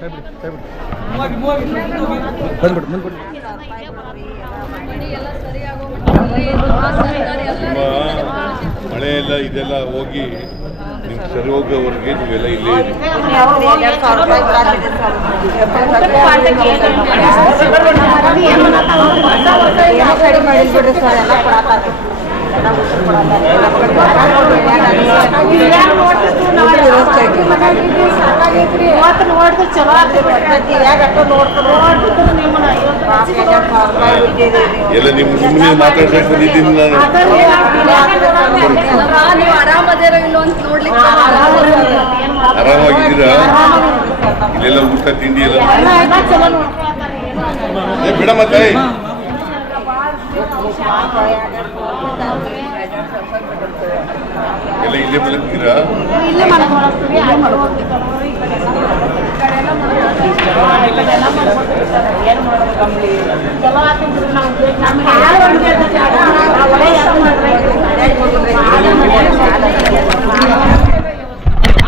ಬಂದ್ಬಿಡು ಮಳೆ ಎಲ್ಲ ಇದೆಲ್ಲ ಹೋಗಿ ನಿಮ್ಗೆ ಸರಿ ಹೋಗೋವರೆಗೆ ನೀವೆಲ್ಲ ಇಲ್ಲೇ ಇರಿ. ಸರ್ ಎಲ್ಲ ಕೊಡತ್ತಾರ ನೋಡಿದ್ರೆ ಚಲೋ ಆಗ್ತೈತಿ ಯಾಕಟ್ಟು ನೋಡ್ತಾರೆ? ಎಲ್ಲ ನಿಮ್ಮ ನಿಮ್ಮನ್ನೇ ಮಾತಾಡ್ಬೇಕು ಬಂದಿದ್ದೀನಿ ನಾನು. ನೀವು ಆರಾಮದೇರೋ ಇಲ್ಲೋ ಅಂತ ನೋಡ್ಲಿಕ್ಕೆ ಆರಾಮಾಗಿದ್ದೀರಾ? ಇಲ್ಲೆಲ್ಲ ಊಟ ತಿಂಡಿ ಎಲ್ಲ ಬಿಡ ಬಿಡಮ್ಮ ತಾಯಿ. ಎಲ್ಲ ಇಲ್ಲೇ ಮಲಗ್ತೀರಾ ಇಲ್ಲೇ ಮಾಡ್ಕೊಳತ್ತೀವಿ ಇಲ್ಲೇ ಮಾಡ್ಕೊತೀವಿ ಚಲೋ ಆಗ್ತಿದ್ರು ನಾವು ನಮ್ಗೆ ಯಾರು